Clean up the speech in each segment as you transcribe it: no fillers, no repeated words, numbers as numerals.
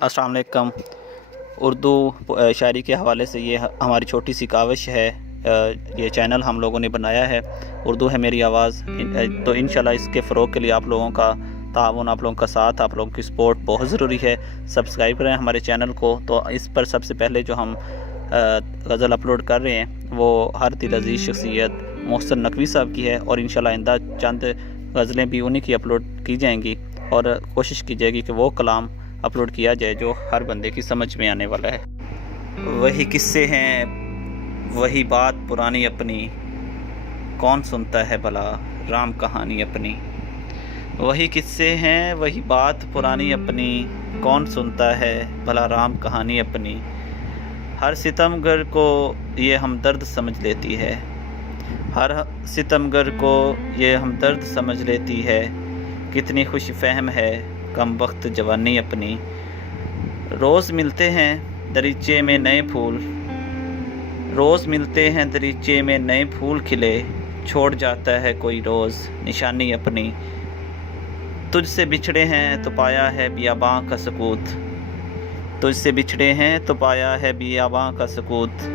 अस्सलाम वालेकुम। उर्दू शायरी के हवाले से ये हमारी छोटी सी काविश है। ये चैनल हम लोगों ने बनाया है, उर्दू है मेरी आवाज़। तो इंशाल्लाह इसके फ़रोग़ के लिए आप लोगों का ताउन, आप लोगों का साथ, आप लोगों की सपोर्ट बहुत ज़रूरी है। सब्सक्राइब करें हमारे चैनल को। तो इस पर सबसे पहले जो हम गज़ल अपलोड कर रहे हैं वो हर दिल अज़ीज़ शख्सियत मोहसिन नकवी साहब की है, और इंशाल्लाह आइंदा चंद गज़लें भी उन्हीं की अपलोड की जाएंगी, और कोशिश की जाएगी कि वो कलाम अपलोड किया जाए जो हर बंदे की समझ में आने वाला है। वही किस्से हैं, वही बात पुरानी अपनी, कौन सुनता है भला राम कहानी अपनी। वही किस्से हैं, वही बात पुरानी अपनी, कौन सुनता है भला राम कहानी अपनी। हर सितमगर को ये हमदर्द समझ लेती है, हर सितमगर को ये हमदर्द समझ लेती है। कितनी खुश फहम है कम वक्त जवानी अपनी। रोज़ मिलते हैं दरीचे में नए फूल, रोज़ मिलते हैं दरीचे में नए फूल खिले। छोड़ जाता है कोई रोज़ निशानी अपनी। तुझसे बिछड़े हैं तो पाया है बियाबां का सकूत, तुझसे बिछड़े हैं तो पाया है बियाबां का सकूत।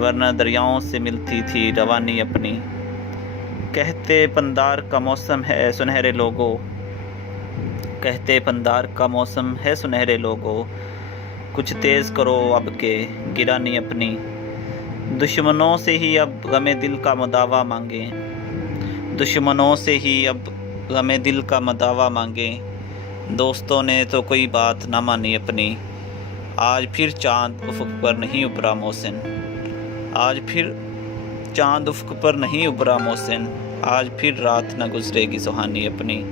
वरना दरियाओं से मिलती थी रवानी अपनी। कहते पंदार का मौसम है सुनहरे लोगों, कहते पंदार का मौसम है सुनहरे लोगों। कुछ तेज़ करो अब के गिरानी अपनी। दुश्मनों से ही अब गमे दिल का मदावा मांगे, दुश्मनों से ही अब गमे दिल का मदावा मांगे। दोस्तों ने तो कोई बात ना मानी अपनी। आज फिर चाँद उफ़क़ पर नहीं उभरा मोहसिन, आज फिर चाँद उफ़क़ पर नहीं उभरा मोहसिन। आज फिर रात न गुज़रेगी सुहानी अपनी।